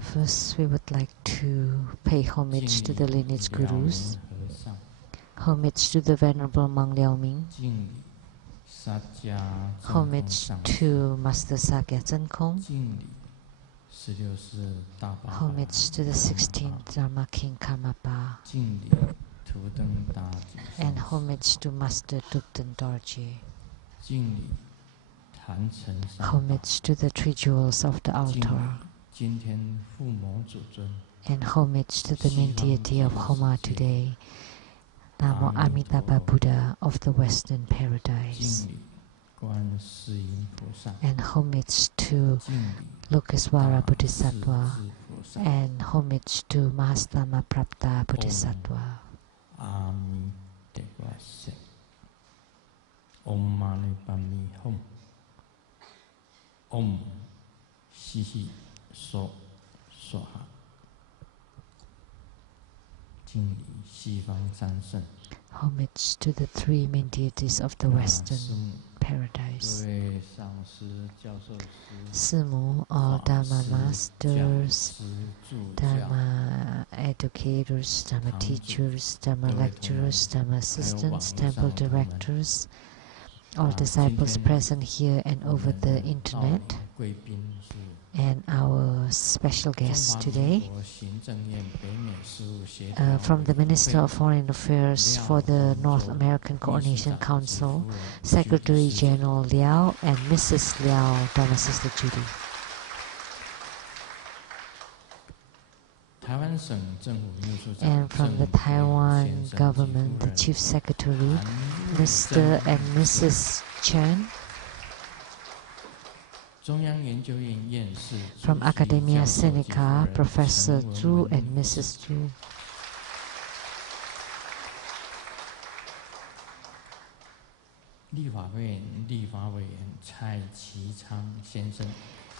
First, we would like to pay homage to the lineage gurus, homage to the Venerable Mang Liao Ming, homage to Master Sakya Zen Kong, homage to the 16th Dharma King Karmapa, and homage to Master Dukden Dorje, homage to the three jewels of the altar, and homage to the main deity of Homa today, Namo Amitabha Buddha of the Western Paradise, and homage to Lokeswara Bodhisattva, and homage to Mahastama Prapta Bodhisattva. Om Mani Padme Hum. Om Shihi So Soha. Homage to the three main deities of the Western Paradise. Simu, all Dharma masters, Dharma educators, Dharma teachers, Dharma lecturers, Dharma assistants, temple directors, all disciples present here and over the internet, and our special guest today from the Minister of Foreign Affairs for the North American Coordination Council, Secretary General Liao and Mrs. Liao, Dharma Sister Judy. And from the Taiwan government, the Chief Secretary, Mr. and Mrs. Chen. From Academia Sinica, Professor Zhu and Mrs. Zhu.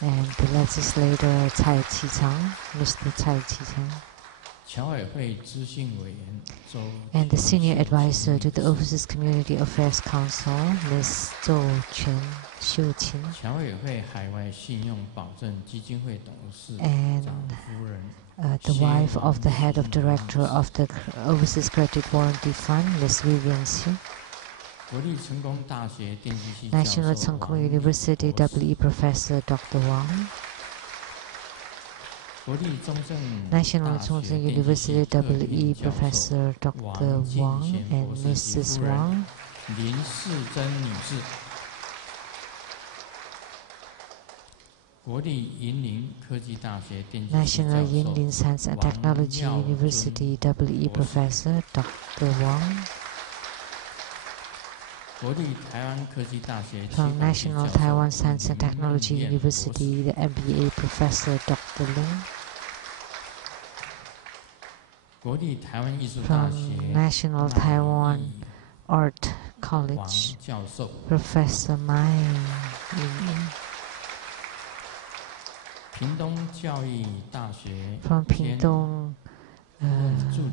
And the legislator Tsai Chi-Chang, Mr. Tsai Chi-Chang. And the senior advisor to the Overseas Community Affairs Council, Ms. Dzogchen Xiu-Qin. And the wife of the head of director of the Overseas Credit Warranty Fund, Ms. Vivian Xu. National Tsang University WE Professor Dr. Wang. National Chongqing University WE Professor Dr. Wang and Mrs. Wang. National Yinlin Science and Technology University WE Professor Dr. Wang. From National Taiwan Science and Technology University, the MBA Professor Dr. Ling. From National Taiwan Art College, Professor Mai Ying. From Pingdong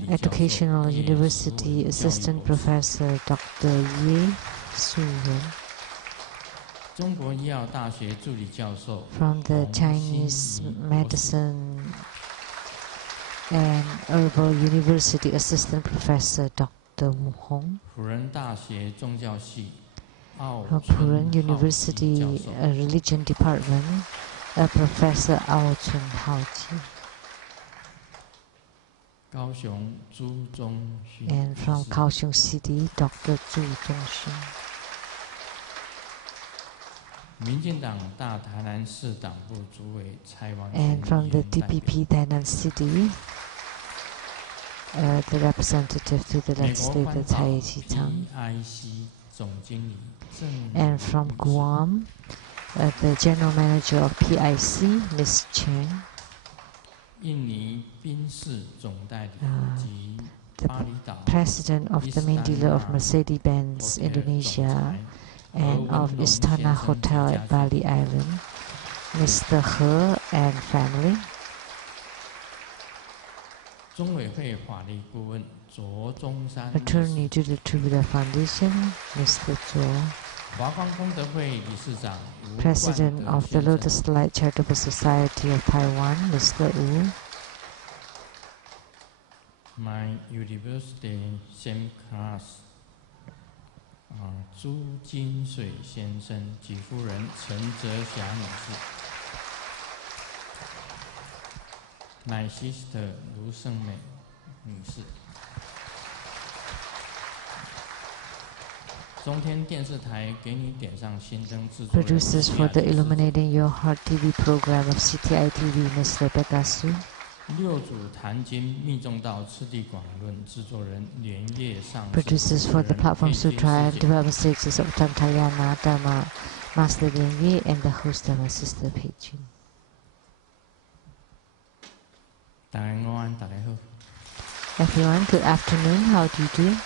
Educational University, Assistant Professor Dr. Ye Su-ren. From the Chinese Medicine and Herbal University, Assistant Professor Dr. Wu Hong. From Puren University Religion Department, Professor Ao Chun Hao-ji. And from Kaohsiung City, Dr. Zhu Zhongxun. And from the DPP Tainan City, the representative to the legislator Tsai Chi-Chang. And from Guam, the general manager of PIC, Ms. Chen. The president of the main dealer of Mercedes-Benz Indonesia and of Istana Hotel at Bali Island, Mr. He and family. Attorney to the Tribhuda Foundation, Mr. Zhou. President of the Lotus Light Charitable Society of Taiwan, Mr. Wu. My university same class, 朱金水先生及夫人陈哲霞女士。My sister 卢胜美女士。中天电视台给你点上心灯制作人 Producers for the Illuminating Your Heart TV program of CTI TV, Mr. Pegasu. 六祖坛经密宗道次第广论制作人莲叶上。Producers for the Platform Sutra and Development Stages of Tantayana Dharma, Master Lien Ye and the host Dharma Sister Pei Jun. 大家午安，大家好。Everyone, good afternoon. How do you do?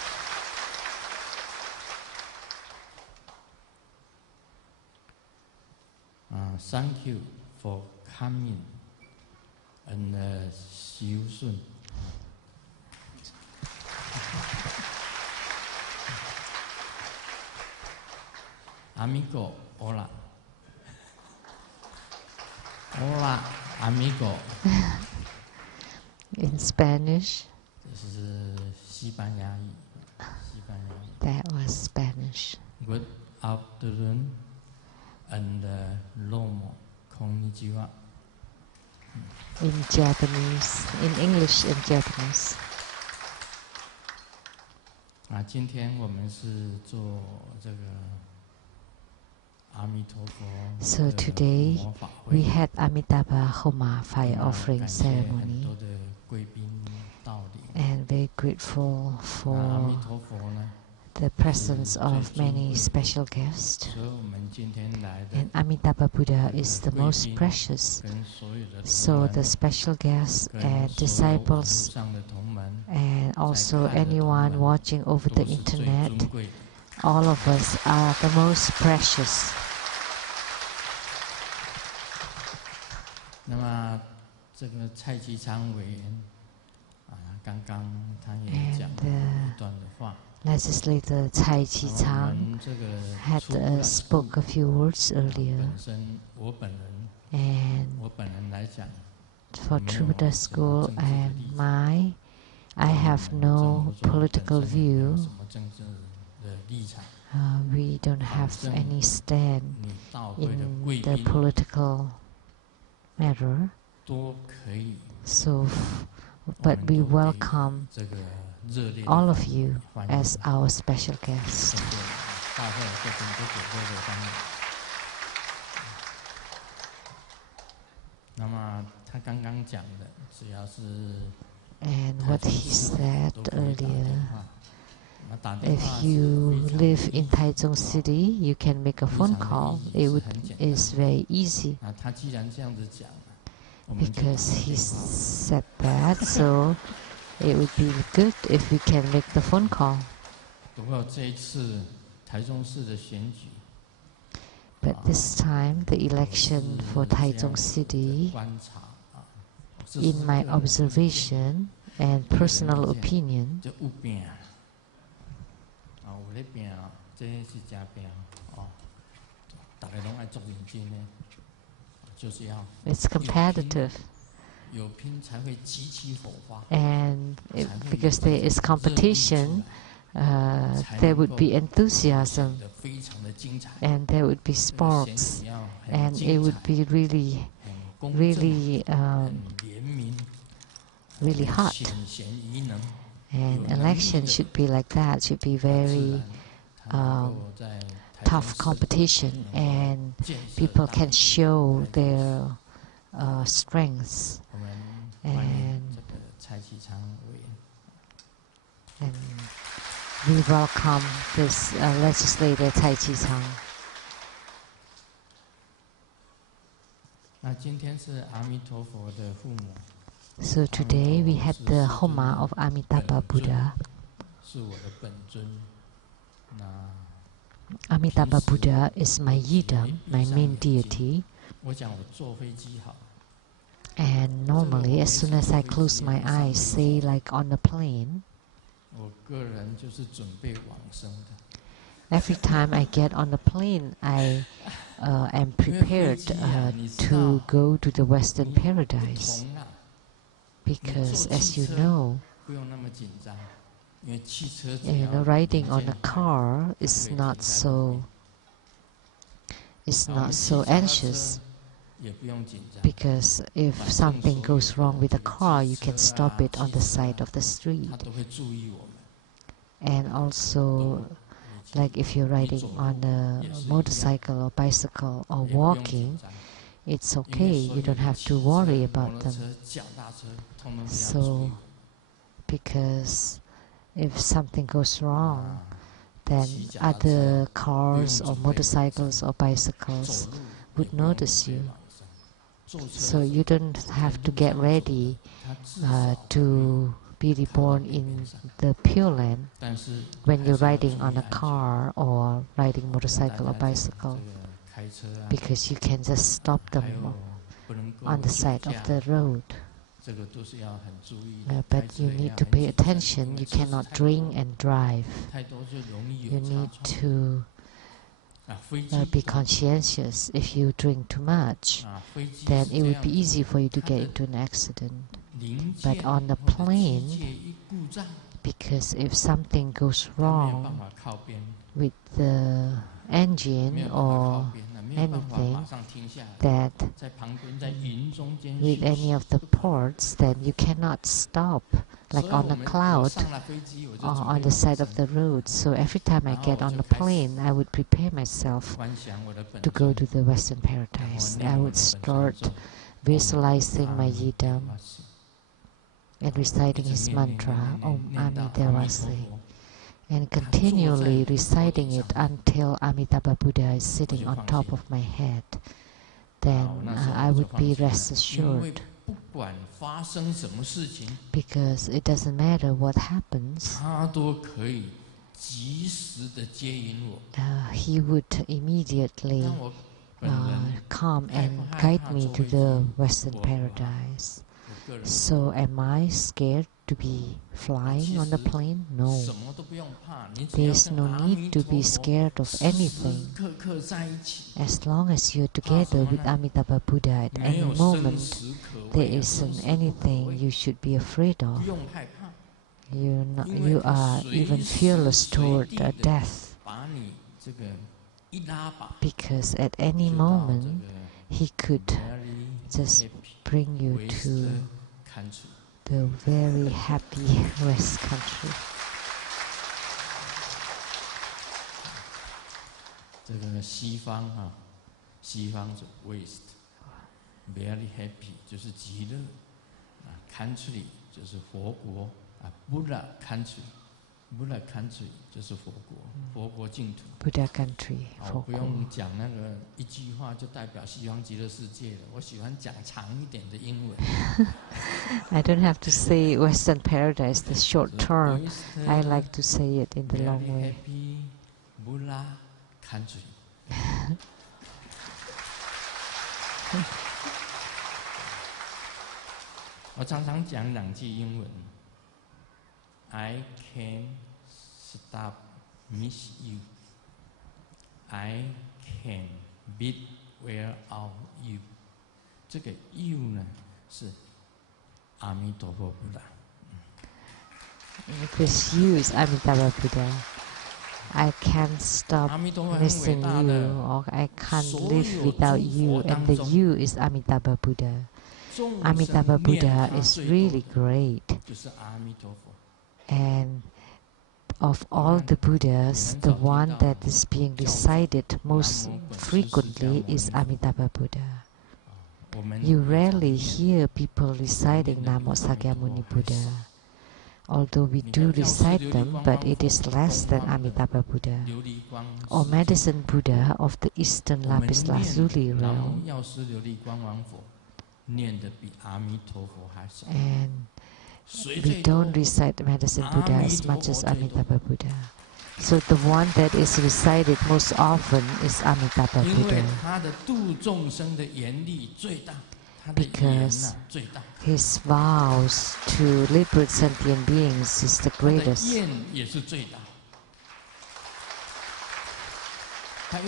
Thank you for coming and see you soon. Amigo, hola. Hola, amigo. In Spanish. 这是西班牙语。西班牙语。That was Spanish. Good afternoon. And Lomo, konnichiwa. In Japanese, in English and Japanese. 今天我们是做这个阿弥陀佛。So today we had Amitabha Homa fire offering ceremony, and very grateful for the presence of many special guests. And Amitabha Buddha is the most precious. So the special guests and disciples and also anyone watching over the internet, all of us are the most precious. 那么这个蔡其昌委员刚刚他也讲了一段的话。Legislator Tsai Chi-Tsang had spoke a few words earlier, and for True Buddha School and I have no political view. We don't have any stand in the political matter. So, but we welcome all of you as our special guests. And what he said earlier, if you live in Taichung City, you can make a phone call. It's very easy. Because he said that, so it would be good if we can make the phone call. But this time, the election for Taichung City, in my observation and personal opinion, it's competitive. And because there is competition, there would be enthusiasm, and there would be sparks, and it would be really, really, really hot. And election should be like that. Should be very tough competition, and people can show their strengths. And we welcome this legislator Tsai Chi-Tsang. So today we had the Homa of Amitabha Buddha. Amitabha Buddha is my yidam, my main deity. And normally, as soon as I close my eyes, say like on the plane, every time I get on the plane, I am prepared to go to the Western paradise. Because, as you know, riding on a car is not so anxious. Because if something goes wrong with the car, you can stop it on the side of the street. And also, like if you're riding on a motorcycle or bicycle or walking, it's okay, you don't have to worry about them. So, because if something goes wrong, then other cars or motorcycles or bicycles would notice you. So you don't have to get ready to be reborn in the Pure Land when you're riding on a car or riding motorcycle or bicycle, because you can just stop them on the side of the road. But you need to pay attention. You cannot drink and drive. You need to be conscientious. If you drink too much, then it would be easy for you to get into an accident. But on the plane, because if something goes wrong with the engine or anything, that with any of the ports, then you cannot stop, like on a cloud or on the side of the road. So every time I get on a plane, I would prepare myself to go to the Western paradise. I would start visualizing my yidam and reciting his mantra, Om Ami Devase, and continually reciting it until Amitabha Buddha is sitting on top of my head. Then I would be rest assured, because it doesn't matter what happens, he would immediately come and guide me to the Western paradise. So am I scared to be flying on the plane? No. There's no need to be scared of anything. As long as you're together with Amitabha Buddha at any moment, there isn't anything you should be afraid of. You are even fearless toward death. Because at any moment, he could just bring you to the very happy West country. 这个西方西方是 West，very happy 就是极乐，country 就是佛国Buddha country。Buddha country 就是佛国，佛国净土。Buddha country， 佛国。不用讲那个一句话就代表西方极乐世界了。我喜欢讲长一点的英文。I don't have to say Western paradise the short term. I like to say it in the long way. Happy Buddha country. 我常常讲两句英文。I can't stop miss you. I can be without you. 这个 you 呢是阿弥陀佛菩萨。This you is Amitabha Buddha. I can't stop missing you, or I can't live without you, and the you is Amitabha Buddha. Amitabha Buddha is really great. And of all the Buddhas, the one that is being recited most frequently is Amitabha Buddha. You rarely hear people reciting Namo Sakyamuni Buddha. Although we do recite them, but it is less than Amitabha Buddha, or Medicine Buddha of the Eastern Lapis Lazuli realm. And we don't recite Medicine Buddha as much as Amitabha Buddha. So the one that is recited most often is Amitabha Buddha. Because his vows to liberate sentient beings is the greatest. And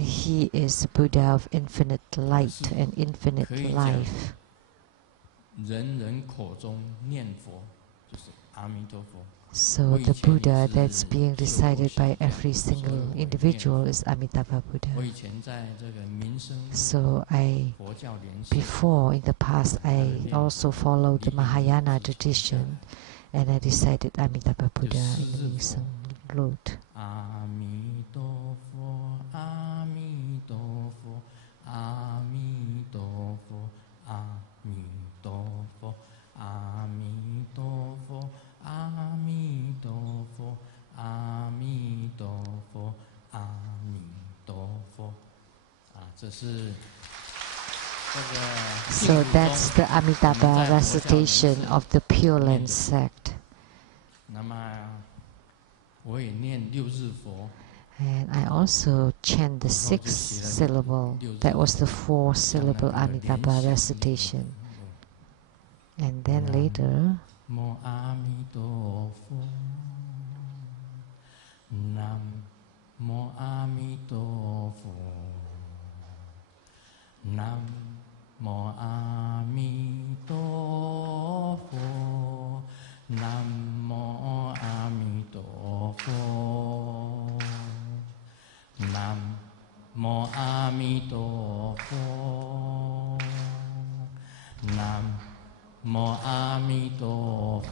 he is Buddha of infinite light and infinite life. So the Buddha that's being recited by every single individual is Amitabha Buddha. So before in the past, I also followed the Mahayana tradition, and I recited Amitabha Buddha in the Mingsen root. Amitabha, Amitabha, Amitabha, Amitabha, Amitabha, Amitabha, Amitabha, Amitabha. So that's the Amitabha recitation of the Pure Land sect. And I also chant the 6th syllable. That was the 4-syllable Amitabha recitation. And then later, Namo Amitabha, Namo Amitabha, Namo Amitabha, Namo Amitabha, Namo Amitabha, Namo Amitabha,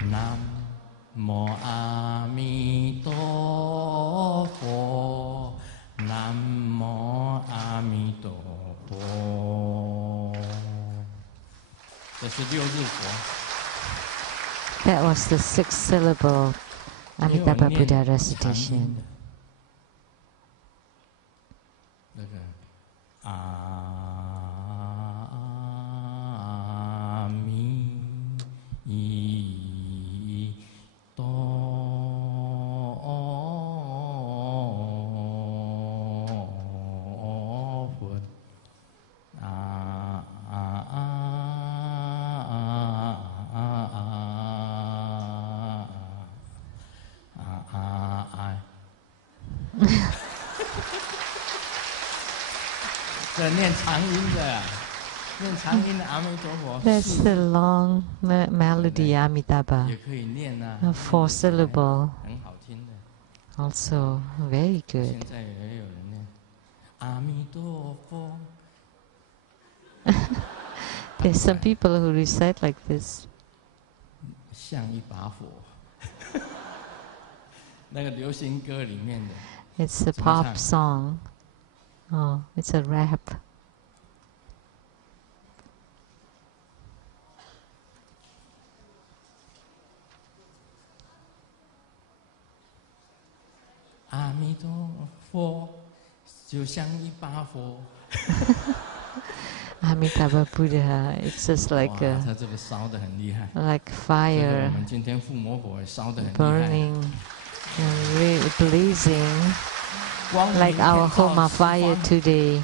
Namo Amitabha, Namo Amitabha. That was the 6th syllable Amitabha Buddha recitation. That's the long melody Amitabha. 4-syllable. Also very good. There's some people who recite like this. It's a pop song. Oh, it's a rap. Amitabha Buddha, it's just like fire burning and really blazing, like our Homa fire today,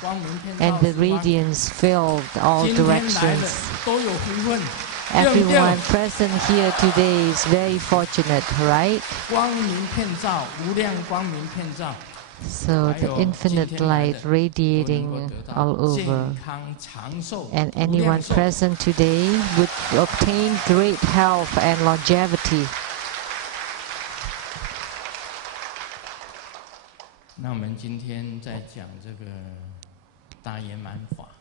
and the radiance filled all directions. Everyone present here today is very fortunate, right? So the infinite light radiating all over. And anyone present today would obtain great health and longevity.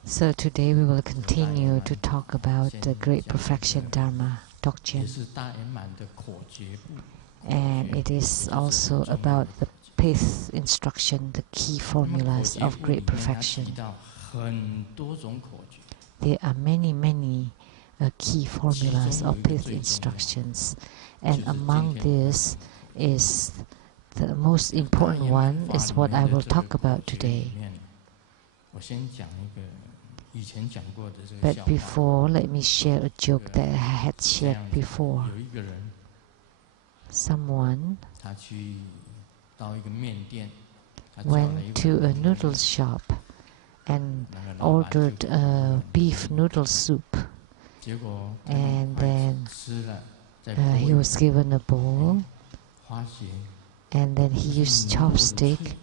So today we will continue to talk about the Great Perfection Dharma, Dzogchen. And it is also about the 5th instruction, the key formulas of Great Perfection. There are many key formulas of 5th instructions, and among this is the most important one is what I will talk about today. But before, let me share a joke that I had shared before. Someone went to a noodle shop and ordered a beef noodle soup, and then he was given a bowl, and then he used chopstick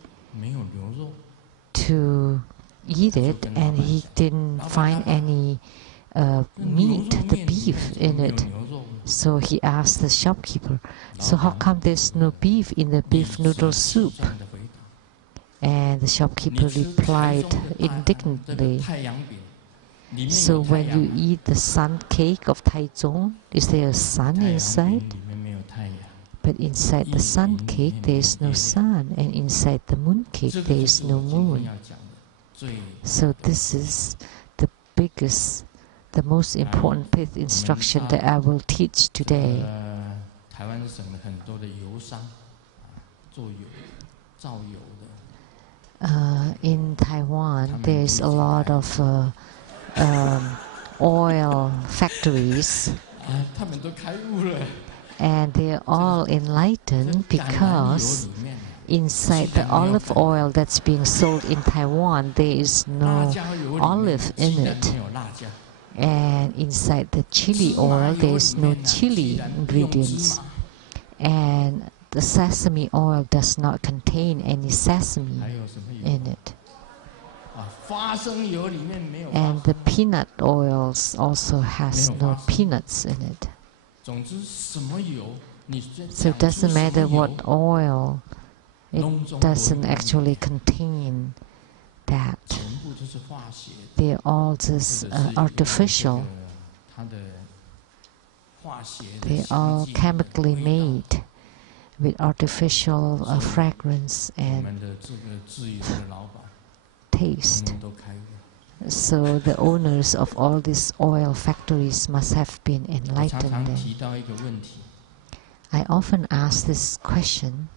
to eat it, and he didn't find any meat, the beef in it. So he asked the shopkeeper, "So how come there's no beef in the beef noodle soup?" And the shopkeeper replied indignantly, "So when you eat the sun cake of Taiwan, is there a sun inside? But inside the sun cake there is no sun, and inside the moon cake there is no moon." So this is the biggest, the most important fifth instruction that I will teach today. In Taiwan, there is a lot of oil factories, and they're all enlightened because inside the olive oil that's being sold in Taiwan, there is no olive in it. And inside the chili oil, there is no chili ingredients. And the sesame oil does not contain any sesame in it. And the peanut oils also has no peanuts in it. So it doesn't matter what oil, it doesn't actually contain that. They're all just artificial. They're all chemically made with artificial fragrance and taste. So the owners of all these oil factories must have been enlightened then. I often ask this question.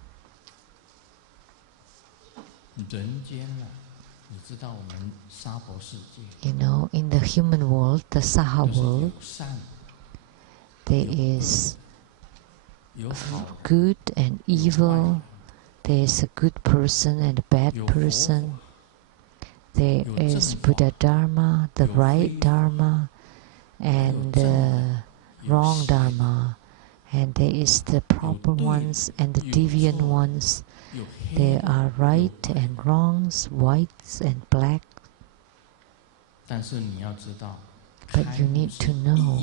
You know, in the human world, the Saha world, there is good and evil. There is a good person and a bad person. There is Buddha Dharma, the right Dharma, and the wrong Dharma. And there is the proper ones and the deviant ones. There are right and wrongs, whites and black. But you need to know,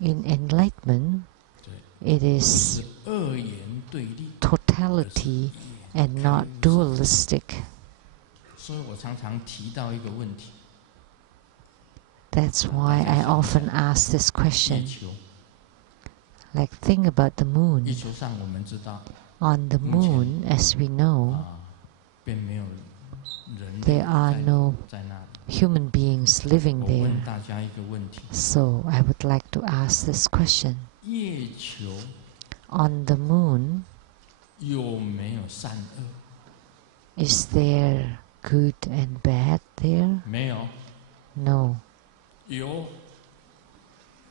in enlightenment, it is totality and not dualistic. That's why I often ask this question. Like, think about the moon. On the moon, as we know, there are no human beings living there. So I would like to ask this question. On the moon, is there good and bad there? No.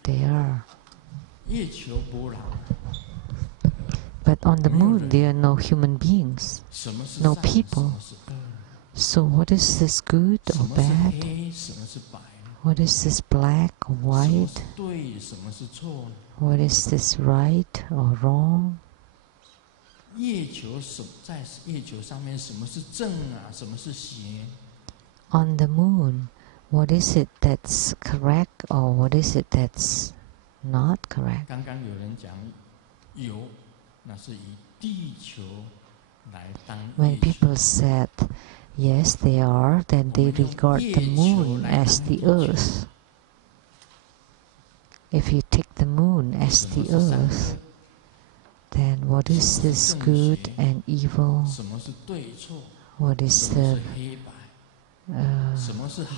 There are. But on the moon there are no human beings, no people. So what is this, good or bad? What is this, black or white? What is this, right or wrong? On the moon, what is it that's correct or what is it that's not correct? When people said, yes, they are, then they regard the moon as the earth. If you take the moon as the earth, then what is this good and evil? What is the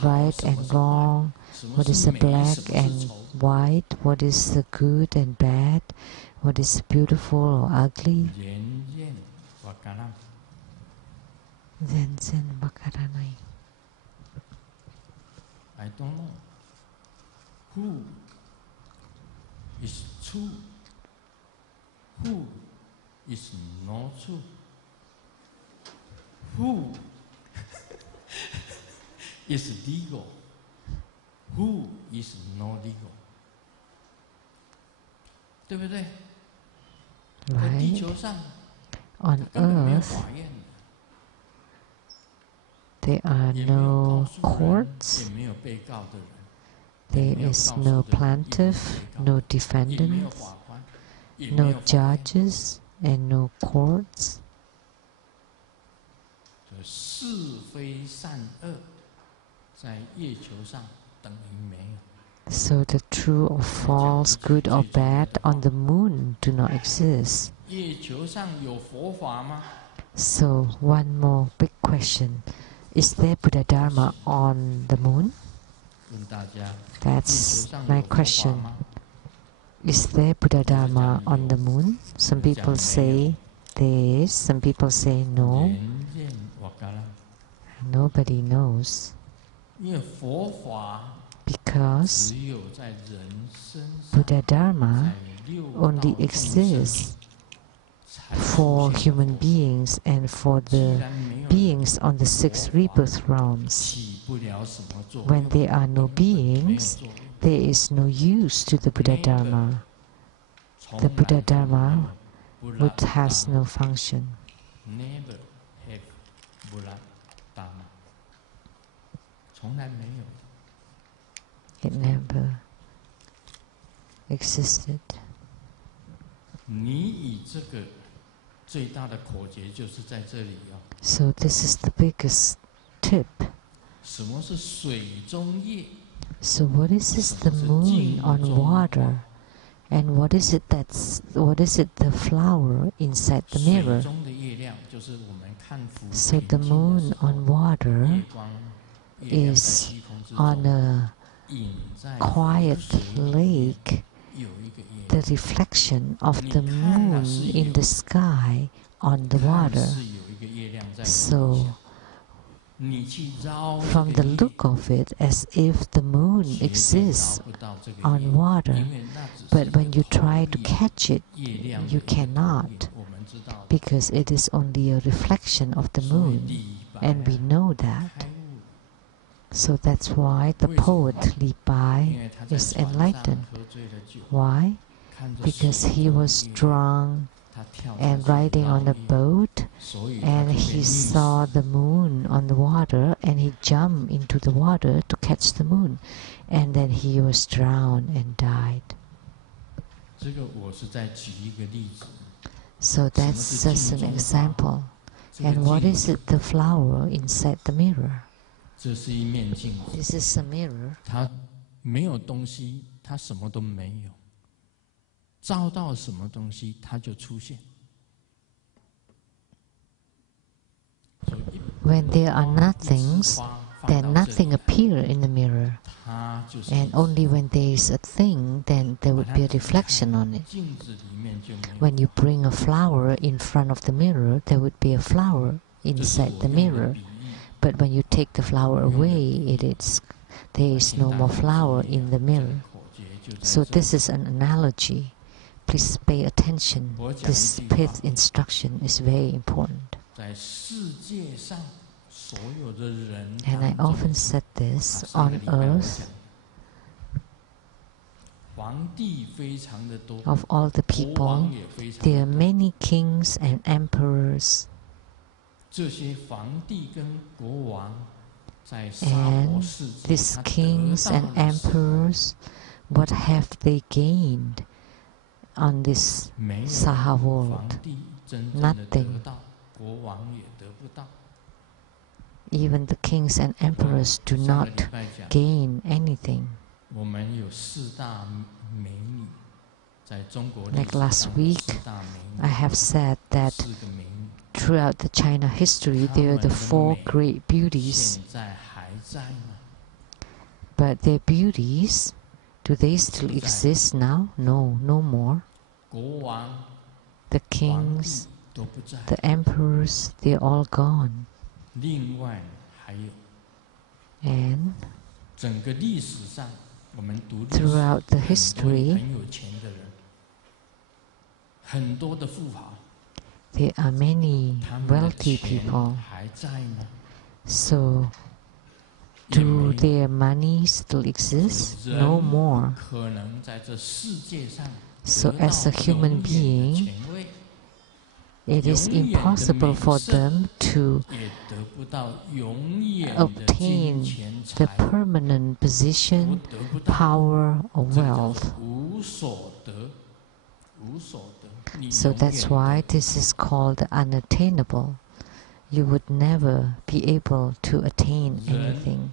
right and wrong? What is the black and white? What is the good and bad? What is beautiful or ugly? Zen Bakaranai. I don't know who is true, who is not true, who is legal, who is not legal. 对不对？ right? On earth, there are no courts, there is no plaintiff, no defendant, no judges, and no courts. So the true or false, good or bad on the moon do not exist. So one more big question. Is there Buddha Dharma on the moon? That's my question. Is there Buddha Dharma on the moon? Some people say there is, some people say no. Nobody knows. Because Buddha Dharma only exists for human beings and for the beings on the 6 rebirth realms. When there are no beings, there is no use to the Buddha Dharma. The Buddha Dharma has no function. Never have Buddha Dharma. It never existed. So this is the biggest tip. So what is this, the moon on water? And what is it the flower inside the mirror? So the moon on water is on a quiet lake, the reflection of the moon in the sky on the water. So from the look of it, as if the moon exists on water, but when you try to catch it, you cannot, because it is only a reflection of the moon, and we know that. So that's why the poet Li Bai is enlightened. Why? Because he was drunk and riding on a boat, and he saw the moon on the water, and he jumped into the water to catch the moon, and then he was drowned and died. So that's just an example. And what is it, the flower inside the mirror? This is a mirror. When there are nothings, then nothing appears in the mirror. And only when there is a thing, then there would be a reflection on it. When you bring a flower in front of the mirror, there would be a flower inside the mirror. But when you take the flower away, there is no more flower in the mirror. So this is an analogy. Please pay attention. This 5th instruction is very important. And I often said this, on earth, of all the people, there are many kings and emperors. And these kings and emperors, what have they gained on this Saha world? Nothing. Even the kings and emperors do not gain anything. Like last week, I have said that throughout the China history, there are the 4 great beauties. But their beauties, do they still exist now? No, no more. The kings, the emperors, they're all gone. And throughout the history, there are many wealthy people. So, do their money still exist? No more. So as a human being, it is impossible for them to obtain the permanent position, power, or wealth. So that's why this is called unattainable. You would never be able to attain anything.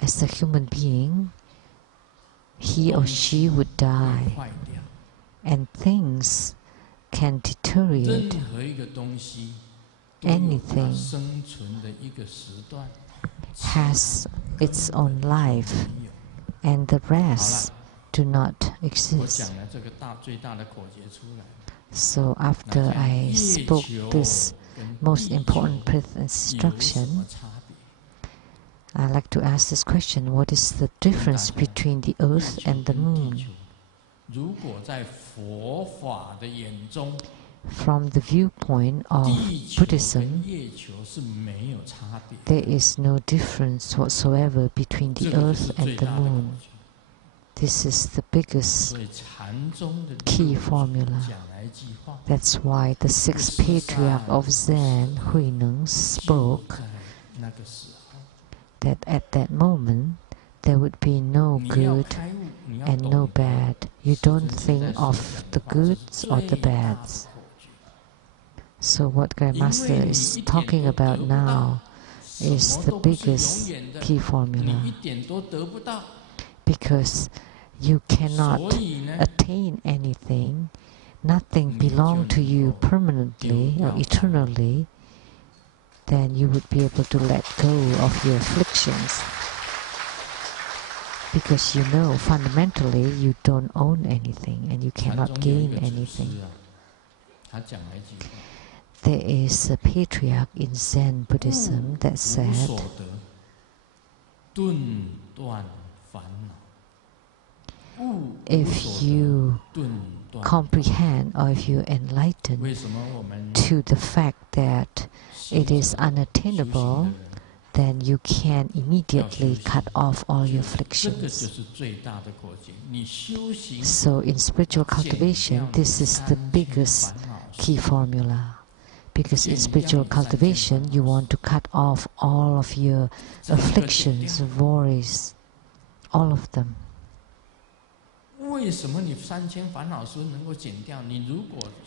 As a human being, he or she would die, and things can deteriorate. Anything has its own life, and the rest do not exist. So after I spoke this most important breath instruction, I'd like to ask this question: what is the difference between the earth and the moon? From the viewpoint of Buddhism, there is no difference whatsoever between the earth and the moon. This is the biggest key formula. That's why the sixth patriarch of Zen, Huineng, spoke that at that moment there would be no good and no bad. You don't think of the goods or the bads. So what Grandmaster is talking about now is the biggest key formula. Because you cannot attain anything, nothing belongs to you permanently or eternally, then you would be able to let go of your afflictions. Because you know fundamentally you don't own anything and you cannot gain anything. There is a patriarch in Zen Buddhism that said, if you comprehend or if you enlighten to the fact that it is unattainable, then you can immediately cut off all your afflictions. So in spiritual cultivation, this is the biggest key formula. Because in spiritual cultivation, you want to cut off all of your afflictions, worries, all of them.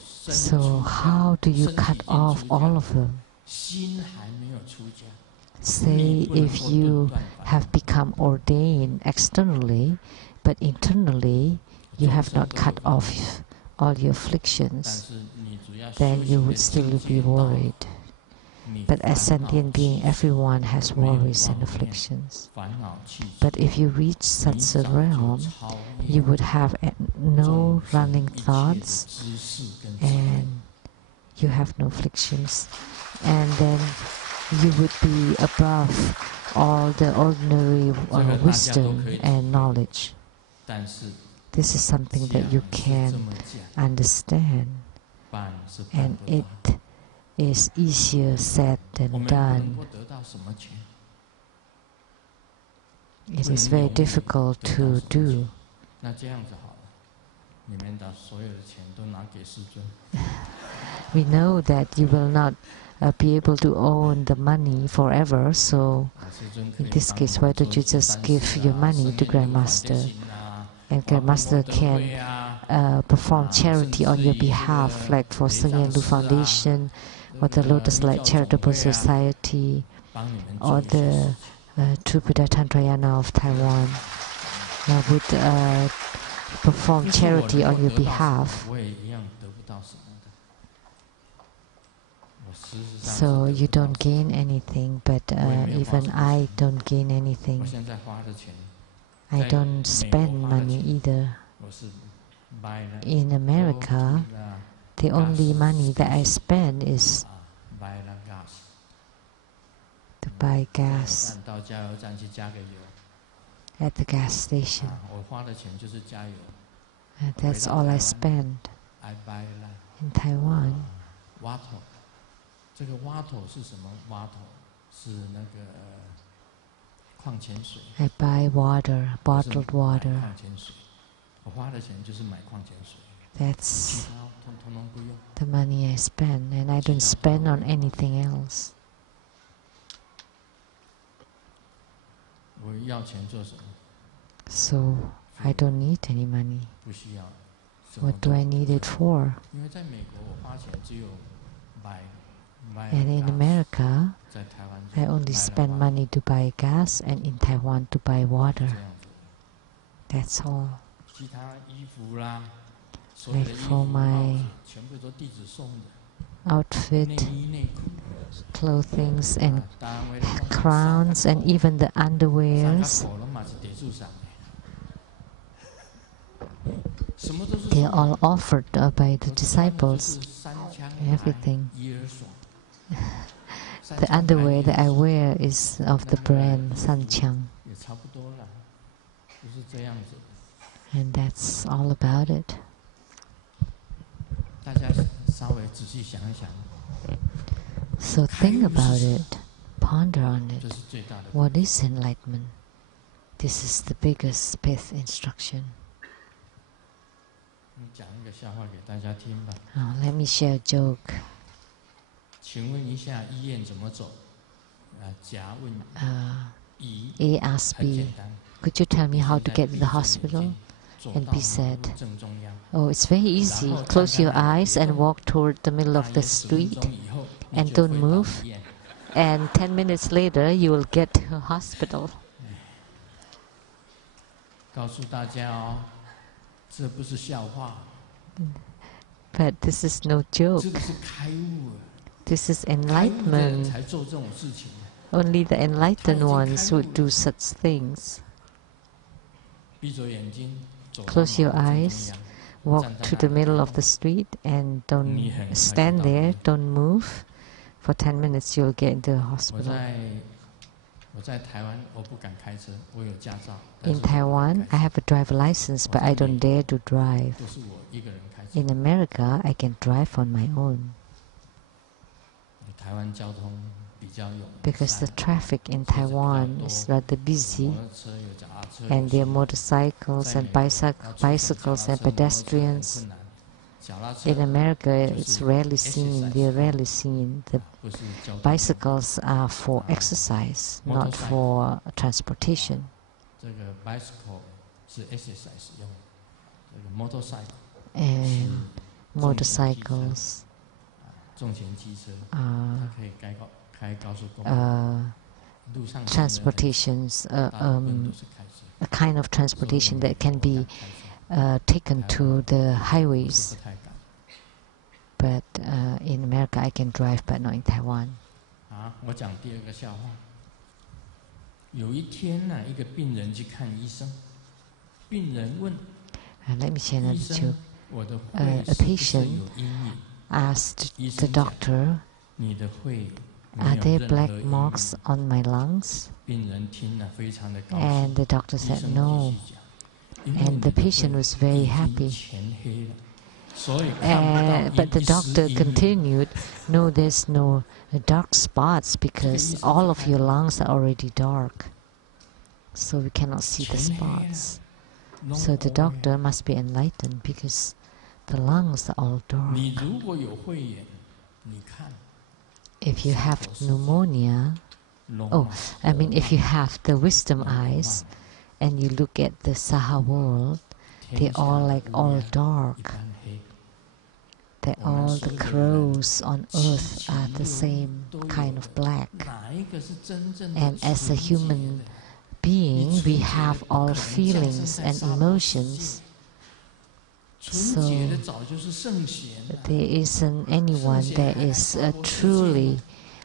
So how do you cut off all of them? Say if you have become ordained externally, but internally you have not cut off all your afflictions, then you would still be worried. But as sentient being, everyone has worries and afflictions. But if you reach such a realm, you would have no running thoughts, and you have no afflictions, and then you would be above all the ordinary wisdom and knowledge. This is something that you can understand, and it is easier said than done. It is very difficult to do. We know that you will not be able to own the money forever, so in this case, why don't you just give your money to Grandmaster, and Grandmaster can perform charity on your behalf, like for Sheng-Yen Foundation, or the Lotus Light Charitable Society, or the True Buddha Tantrayana of Taiwan would perform charity on your behalf. So you don't gain anything, but even I don't gain anything. I don't spend money either. In America, the only money that I spend is to buy gas at the gas station. That's all I spend. In Taiwan, I buy water, bottled water. That's the money I spend, and I don't spend on anything else. So I don't need any money. What do I need it for? And in America, I only spend money to buy gas, and in Taiwan to buy water. That's all. Like for my outfit, clothing, and crowns, and even the underwears, they are all offered by the disciples. Everything. The underwear that I wear is of the brand Tsang. And that's all about it. So think about it, ponder on it. What is enlightenment? This is the biggest fifth instruction. Oh, let me share a joke. A asked B, could you tell me how to get to the hospital? And B said, oh, it's very easy. Close your eyes and walk toward the middle of the street and don't move. And 10 minutes later, you will get to a hospital. But this is no joke. This is enlightenment. Only the enlightened ones would do such things. Close your eyes, walk to the middle of the street, and don't stand there, don't move. For 10 minutes, you'll get into the hospital. In Taiwan, I have a driver license, but I don't dare to drive. In America, I can drive on my own. Because the traffic in Taiwan is rather busy, and there are motorcycles and bicycles and pedestrians. In America, it's rarely seen. They're rarely seen. The bicycles are for exercise, not for transportation. And motorcycles transportations, a kind of transportation that can be taken to the highways. But in America, I can drive, but not in Taiwan. Let me share another joke. A patient asked the doctor, are there black marks on my lungs? And the doctor said no. And the patient was very happy. But the doctor continued, no, there's no dark spots because all of your lungs are already dark. So we cannot see the spots. So the doctor must be enlightened because the lungs are all dark. If you have pneumonia, if you have the wisdom eyes and you look at the Saha world, they're all dark. That all the crows on earth are the same kind of black. And as a human being, we have all feelings and emotions. So there isn't anyone that is truly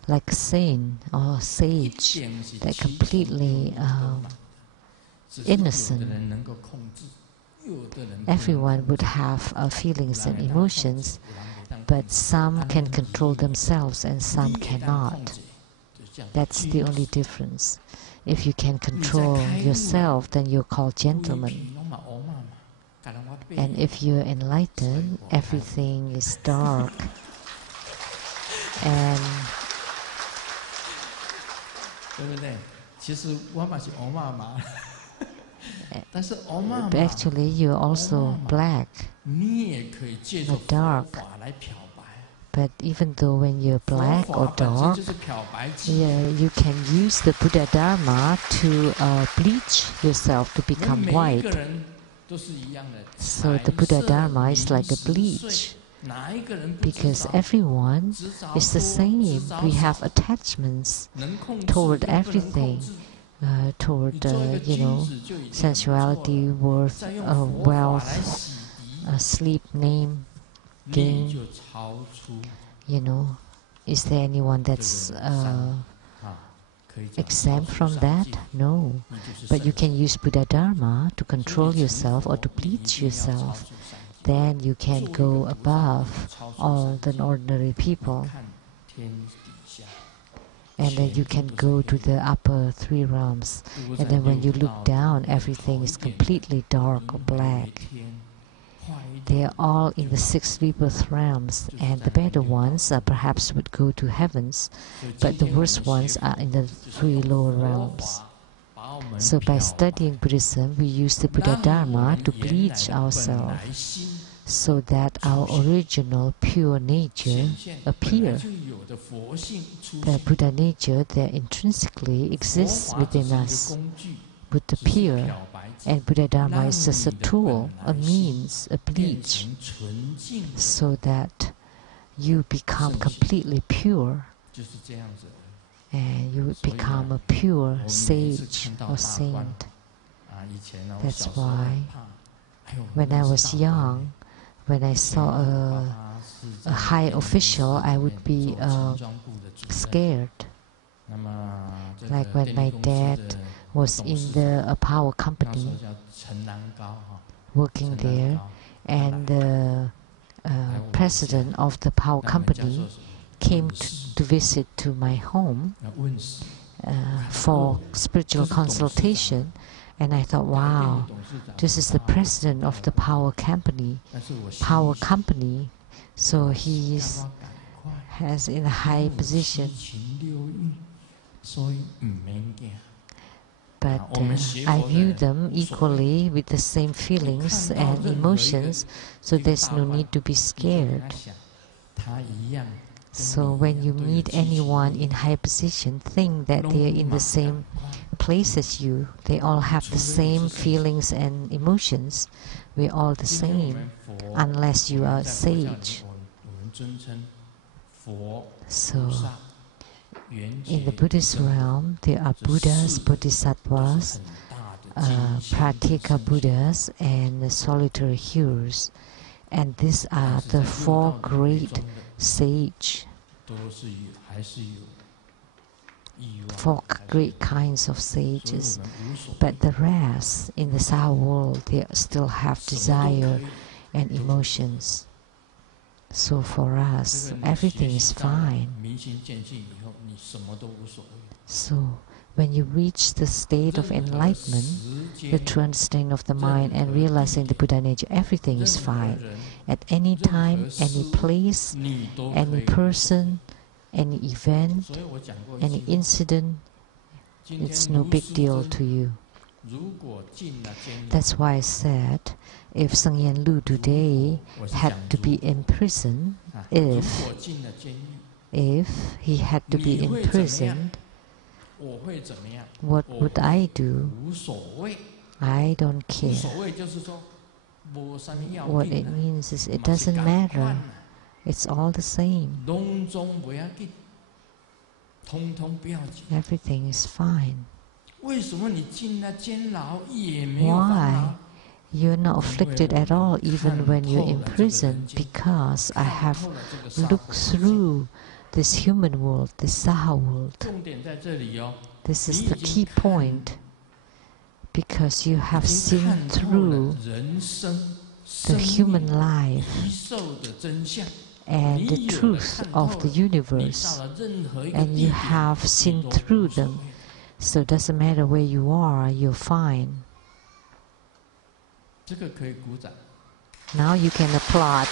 like a saint or sage, that completely innocent. Everyone would have feelings and emotions, but some can control themselves and some cannot. That's the only difference. If you can control yourself, then you're called gentleman. And if you're enlightened, everything is dark. And But actually, you're also black or dark. But even though when you're black or dark, you can use the Buddha Dharma to bleach yourself to become white. So the Buddha Dharma is like a bleach, because everyone is the same. We have attachments toward everything, toward sensuality, worth, wealth, sleep, name, gain. Is there anyone that's exempt from that? No. But you can use Buddha Dharma to control yourself or to bleach yourself. Then you can go above all the ordinary people. And then you can go to the upper three realms. And then when you look down, everything is completely dark or black. They are all in the 6 rebirth realms, and the better ones perhaps would go to heavens, but the worst ones are in the 3 lower realms. So by studying Buddhism, we use the Buddha Dharma to bleach ourselves, so that our original pure nature appear. The Buddha nature that intrinsically exists within us would appear. And Buddha Dharma is just a tool, a means, a bleach, so that you become completely pure. And you would become a pure sage or saint. That's why when I was young, when I saw a high official, I would be scared. Like when my dad was in the power company, working there, and the president of the power company came to visit to my home for spiritual consultation, and I thought, wow, this is the president of the power company, so he has in a high position. But I view them equally with the same feelings and emotions, so there's no need to be scared. So when you meet anyone in high position, think that they are in the same place as you. They all have the same feelings and emotions. We're all the same, unless you are a sage. So in the Buddhist realm, there are Buddhas, Bodhisattvas, Pratyeka Buddhas, and solitary heroes. And these are the 4 great sage, 4 great kinds of sages. But the rest, in the Saha world, they still have desire and emotions. So for us, everything is fine. So when you reach the state of enlightenment, the true understanding of the mind and realizing the Buddha nature, everything is fine. At any time, any place, any person, any event, any incident, it's no big deal to you. That's why I said, if Sheng-Yen Lu today had to be in prison, if he had to be imprisoned, what would I do? I don't care. What it means is it doesn't matter. It's all the same. Everything is fine. Why? You're not afflicted at all even when you're in prison, because I have looked through this human world, this Saha world. This is the key point, because you have seen through the human life and the truth of the universe, and you have seen through them. So it doesn't matter where you are, you're fine. Now you can applaud.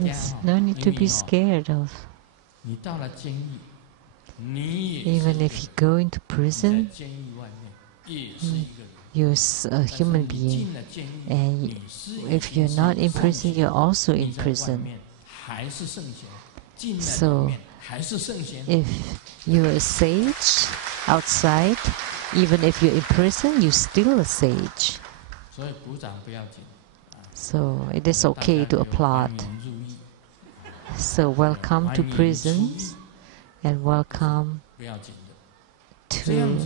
There's no need to be scared of. Even if you go into prison, you're a human being. And if you're not in prison, you're also in prison. So, if you're a sage outside, even if you're in prison, you're still a sage. So, it is okay to applaud. So, welcome to prisons and welcome to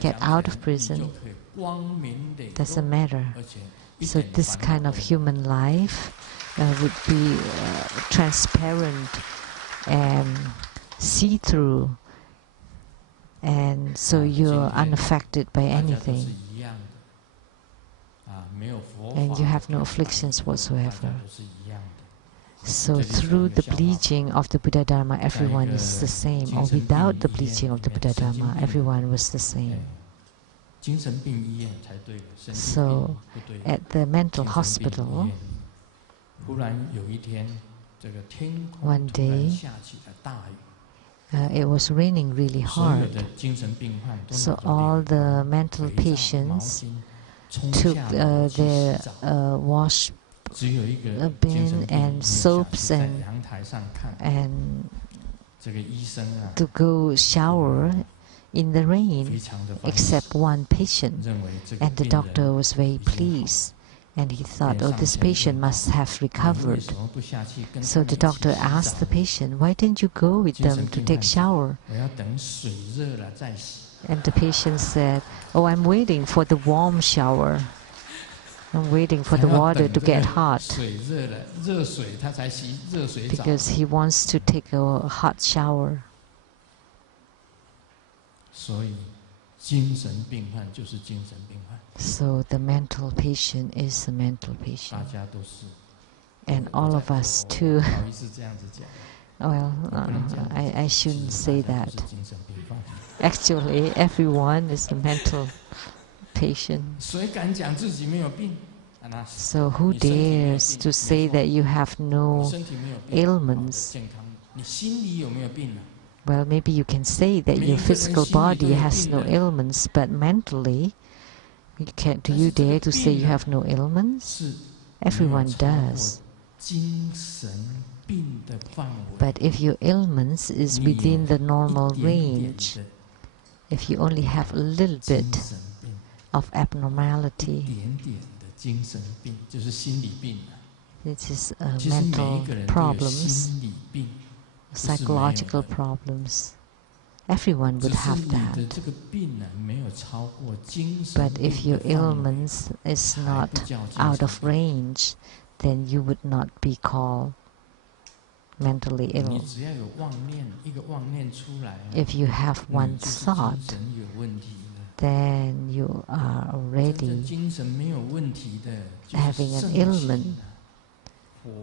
get out of prison. Doesn't matter. So, this kind of human life would be transparent and see-through, and so you're unaffected by anything, and you have no afflictions whatsoever. So through the bleaching of the Buddha Dharma, everyone is the same, or without the bleaching of the Buddha Dharma, everyone was the same. So at the mental hospital, one day, it was raining really hard. So all the mental patients took their wash bin and soaps and to go shower in the rain, except one patient. And the doctor was very pleased. And he thought, oh, this patient must have recovered. So the doctor asked the patient, why didn't you go with them to take shower? And the patient said, oh, I'm waiting for the warm shower. I'm waiting for the water to get hot. Because he wants to take a hot shower. So the mental patient is a mental patient. And all of us too. Well, I shouldn't say that. Actually, everyone is a mental patient. So who dares to say that you have no ailments? Well, maybe you can say that your physical body has no ailments, but mentally, do you dare to say you have no ailments? Everyone does. But if your ailments is within the normal range, if you only have a little bit of abnormality, this is mental problems, psychological problems. Everyone would have that. But if your ailments is not out of range, then you would not be called mentally ill. If you have one thought, then you are already having an ailment.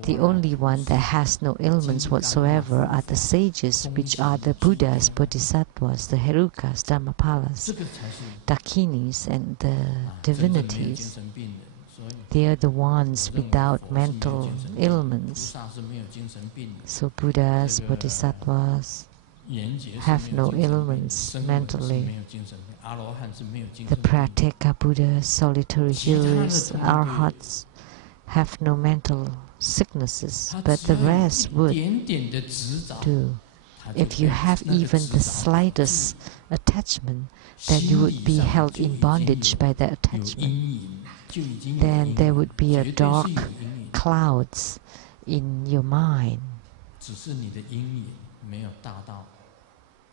The only one that has no ailments whatsoever are the sages, which are the Buddhas, Bodhisattvas, the Herukas, Dhammapalas, Dakinis, and the divinities. They are the ones without mental ailments. So Buddhas, Bodhisattvas have no ailments mentally. The Prateka Buddhas, solitary healers, Arhats, have no mental sicknesses, but the rest would do. If you have even the slightest attachment, then you would be held in bondage by that attachment. Then there would be a dark clouds in your mind.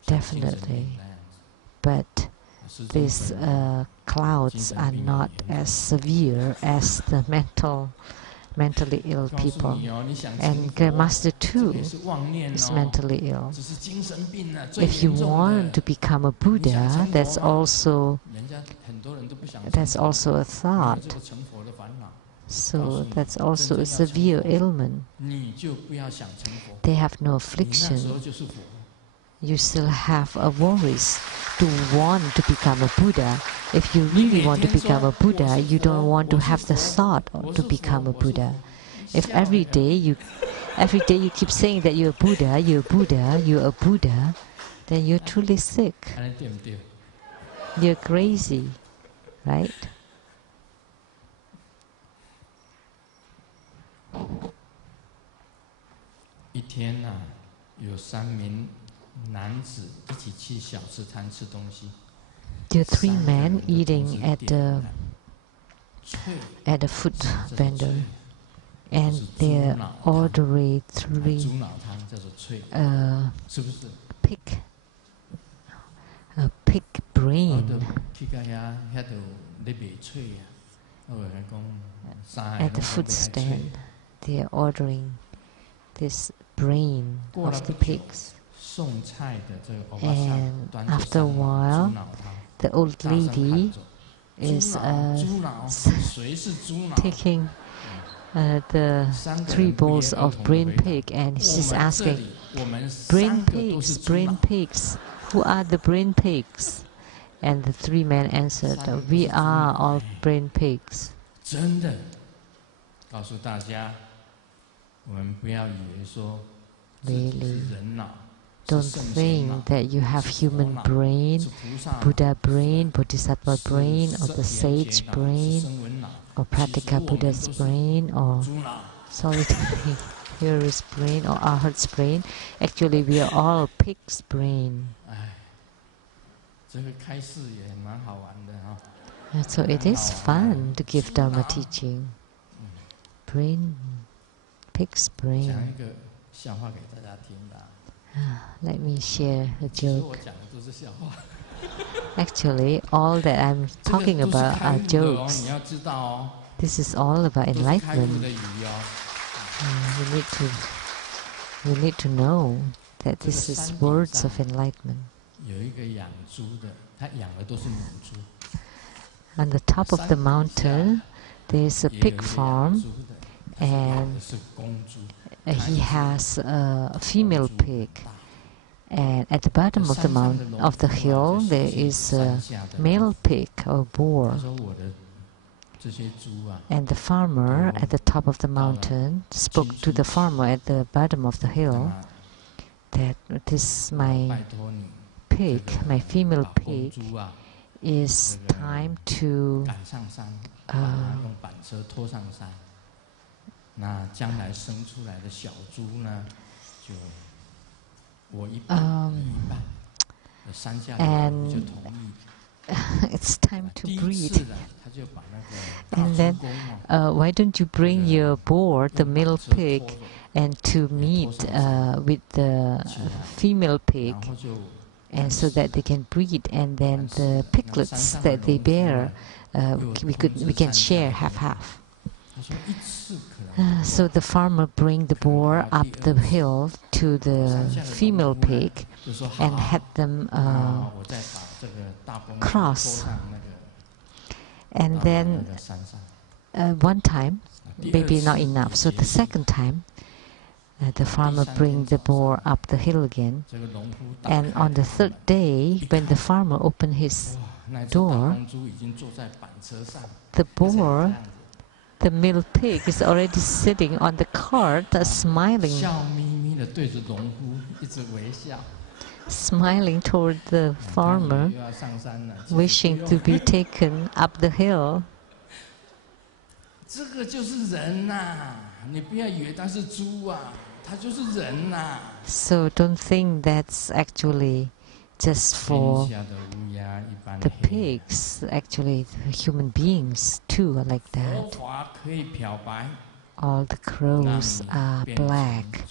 Definitely. But these clouds are not as severe as the mentally ill people. And Grandmaster too is mentally ill. If you want to become a Buddha, that's also a thought. So that's also a severe ailment. They have no affliction. You still have a worries to want to become a Buddha. If you really want to become a Buddha, you don't want to have the thought to become a Buddha. If every day you keep saying that you're Buddha, you're Buddha, you're a Buddha, then you're truly sick. You're crazy, right? There are 3 men eating at the food vendor, and they're ordering 3 pig brain. At the food stand, they're ordering this brain of the pigs. And after a while, the old lady is taking the 3 bowls of brain pig, and she's asking, brain pigs, who are the brain pigs? And the 3 men answered, we are all brain pigs. Really, don't think that you have human brain, Buddha brain, Bodhisattva brain, or the sage brain, or Pratika Buddha's brain, or solitary hero's brain, or Arhat's brain. Actually, we are all pig's brain. So it is fun to give Dharma teaching. Brain, pig's brain. Let me share a joke. Actually, all that I'm talking about are jokes. This is all about enlightenment. You need to know that this is words of enlightenment. On the top of the mountain, there is a pig farm, and he has a female pig. And at the bottom of the hill, there is a male pig or boar. And the farmer at the top of the mountain spoke to the farmer at the bottom of the hill that this my pig, my female pig, is time to and it's time to breed. And then why don't you bring your boar, the male pig, and to meet with the female pig, and so that they can breed, and then the piglets that they bear, we can share half. So the farmer bring the boar up the hill to the female pig and had them cross. And then one time, maybe not enough. So the second time, the farmer bring the boar up the hill again. And on the 3rd day, when the farmer opened his door, the boar, the male pig, is already sitting on the cart, smiling toward the farmer, wishing to be taken up the hill. So don't think that's actually just for the pigs. Actually, human beings too are like that. All the crows are black,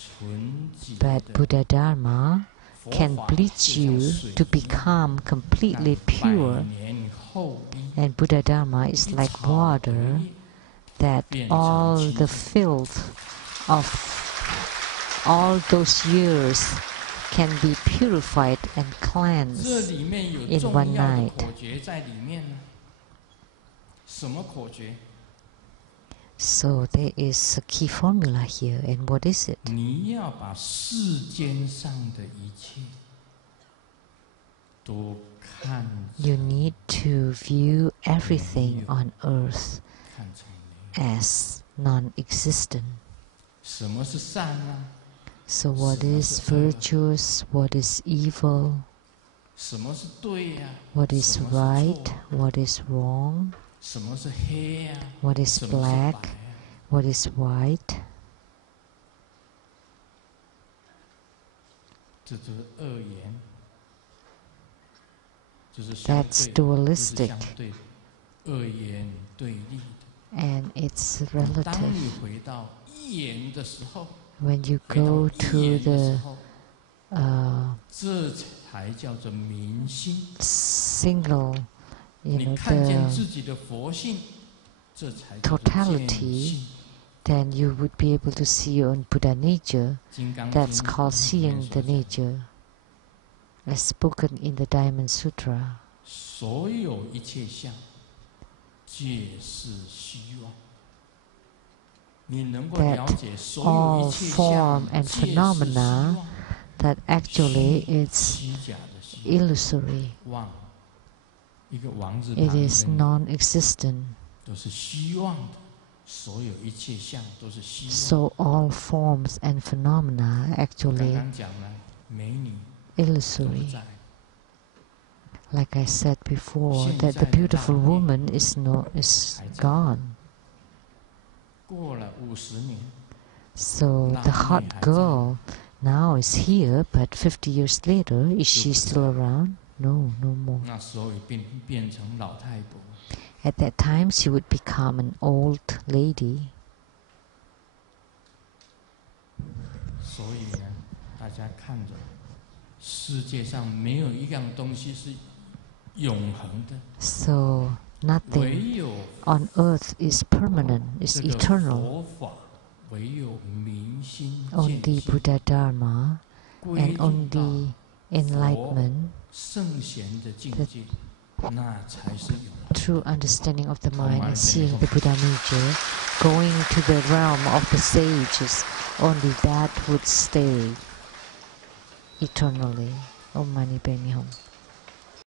but Buddha Dharma can bleach you to become completely pure. And Buddha Dharma is like water, that all the filth of all those years can be purified and cleansed in one night. So there is a key formula here, and what is it? You need to view everything on earth as non-existent. So what is virtuous, what is evil, what is right, what is wrong, what is black, what is white. That's dualistic, and it's relative. When you go to the single, the totality, then you would be able to see your own Buddha nature. That's called seeing the nature, as spoken in the Diamond Sutra. That all form and phenomena, that actually it's illusory. It is non-existent. So all forms and phenomena are actually illusory. Like I said before, that the beautiful woman is gone. So the hot girl now is here, but 50 years later, is she still around? No, no more. At that time, she would become an old lady. So nothing on earth is permanent, is eternal. Only Buddha Dharma and only enlightenment, the true understanding of the mind and seeing the Buddha nature, going to the realm of the sages, only that would stay eternally. Om Mani Padme Hum.